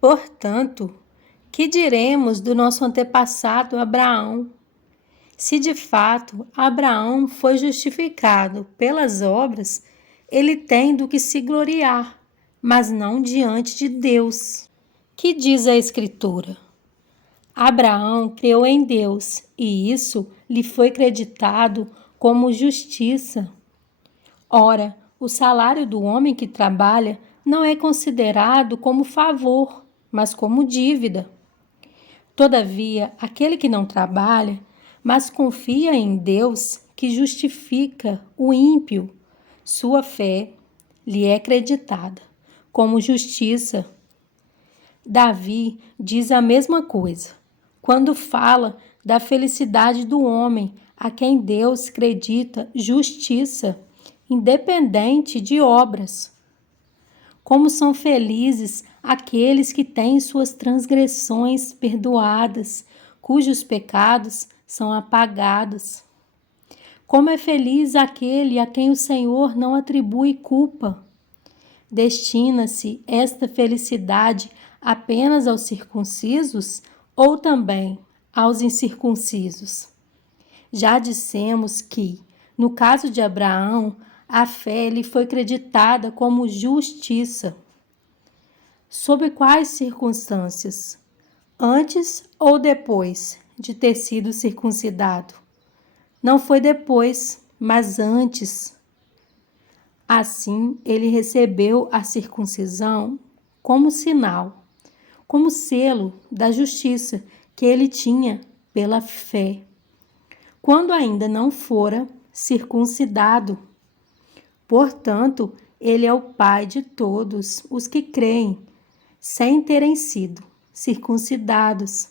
Portanto, que diremos do nosso antepassado Abraão? Se de fato Abraão foi justificado pelas obras, ele tem do que se gloriar, mas não diante de Deus. Que diz a Escritura? Abraão creu em Deus e isso lhe foi creditado como justiça. Ora, o salário do homem que trabalha não é considerado como favor, mas como dívida. Todavia, aquele que não trabalha, mas confia em Deus, que justifica o ímpio, sua fé lhe é creditada como justiça. Davi diz a mesma coisa, quando fala da felicidade do homem a quem Deus acredita justiça, independente de obras. Como são felizes aqueles que têm suas transgressões perdoadas, cujos pecados são apagados. Como é feliz aquele a quem o Senhor não atribui culpa. Destina-se esta felicidade apenas aos circuncisos ou também aos incircuncisos? Já dissemos que, no caso de Abraão, a fé lhe foi creditada como justiça. Sob quais circunstâncias? Antes ou depois de ter sido circuncidado? Não foi depois, mas antes. Assim, ele recebeu a circuncisão como sinal, como selo da justiça que ele tinha pela fé, quando ainda não fora circuncidado. Portanto, ele é o pai de todos os que creem, sem terem sido circuncidados,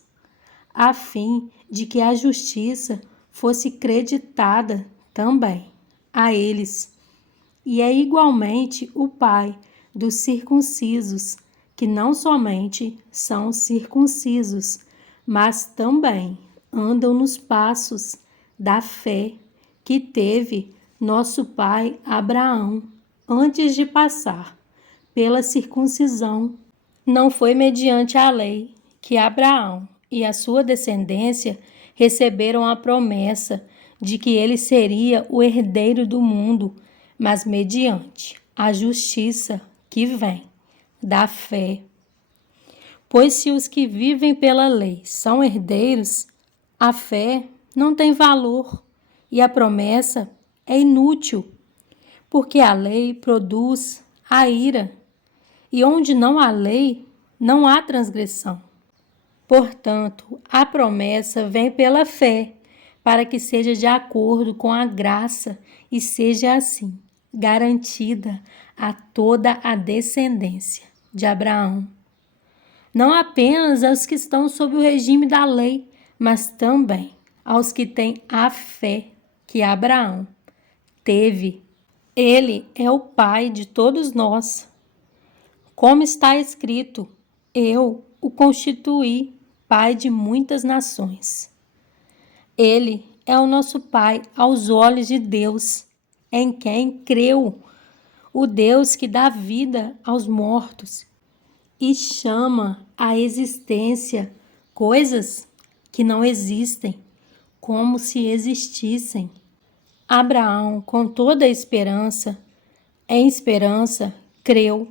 a fim de que a justiça fosse creditada também a eles. E é igualmente o pai dos circuncisos, que não somente são circuncisos, mas também andam nos passos da fé que teve nosso pai Abraão antes de passar pela circuncisão. Não foi mediante a lei que Abraão e a sua descendência receberam a promessa de que ele seria o herdeiro do mundo, mas mediante a justiça que vem da fé. Pois se os que vivem pela lei são herdeiros, a fé não tem valor e a promessa é inútil, porque a lei produz a ira, e onde não há lei, não há transgressão. Portanto, a promessa vem pela fé, para que seja de acordo com a graça e seja assim garantida a toda a descendência de Abraão. Não apenas aos que estão sob o regime da lei, mas também aos que têm a fé que Abraão teve. Ele é o pai de todos nós. Como está escrito, eu o constituí pai de muitas nações. Ele é o nosso pai aos olhos de Deus, em quem creu, o Deus que dá vida aos mortos e chama à existência coisas que não existem, como se existissem. Abraão, com toda a esperança, em esperança, creu,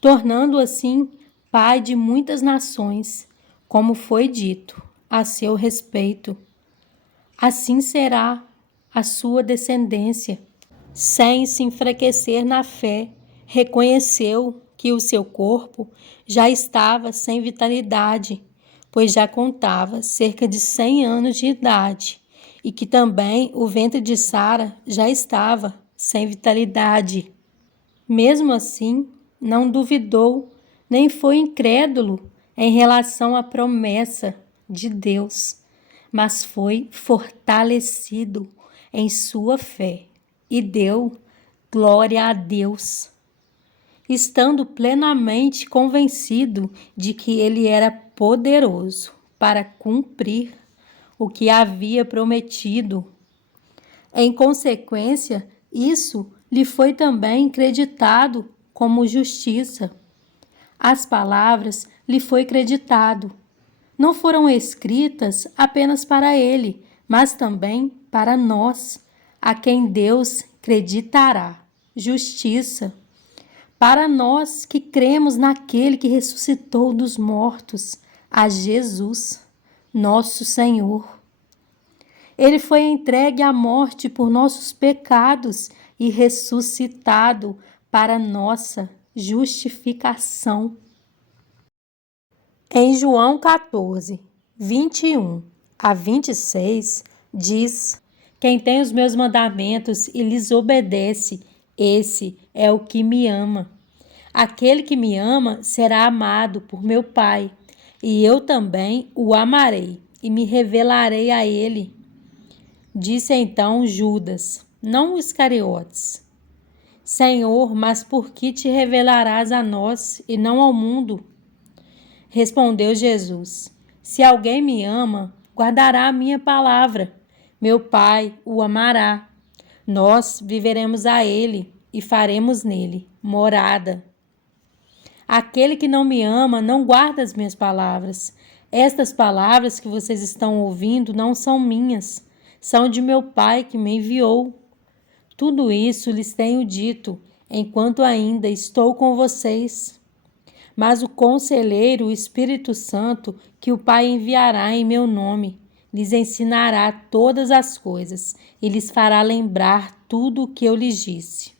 tornando assim pai de muitas nações, como foi dito a seu respeito. Assim será a sua descendência. Sem se enfraquecer na fé, reconheceu que o seu corpo já estava sem vitalidade, pois já contava cerca de 100 anos de idade, e que também o ventre de Sara já estava sem vitalidade. Mesmo assim, não duvidou, nem foi incrédulo em relação à promessa de Deus, mas foi fortalecido em sua fé e deu glória a Deus, estando plenamente convencido de que ele era poderoso para cumprir o que havia prometido. Em consequência, isso lhe foi também creditado como justiça. As palavras lhe foi creditado. Não foram escritas apenas para ele, mas também para nós, a quem Deus creditará justiça. Para nós que cremos naquele que ressuscitou dos mortos, a Jesus, nosso Senhor. Ele foi entregue à morte por nossos pecados e ressuscitado para nossa justificação. Em João 14, 21 a 26, diz: Quem tem os meus mandamentos e lhes obedece, esse é o que me ama. Aquele que me ama será amado por meu Pai, e eu também o amarei e me revelarei a ele. Disse então Judas, não Iscariotes: Senhor, mas por que te revelarás a nós e não ao mundo? Respondeu Jesus: Se alguém me ama, guardará a minha palavra. Meu Pai o amará. Nós viveremos a ele e faremos nele morada. Aquele que não me ama não guarda as minhas palavras. Estas palavras que vocês estão ouvindo não são minhas, são de meu Pai que me enviou. Tudo isso lhes tenho dito, enquanto ainda estou com vocês. Mas o Conselheiro, o Espírito Santo, que o Pai enviará em meu nome, lhes ensinará todas as coisas e lhes fará lembrar tudo o que eu lhes disse.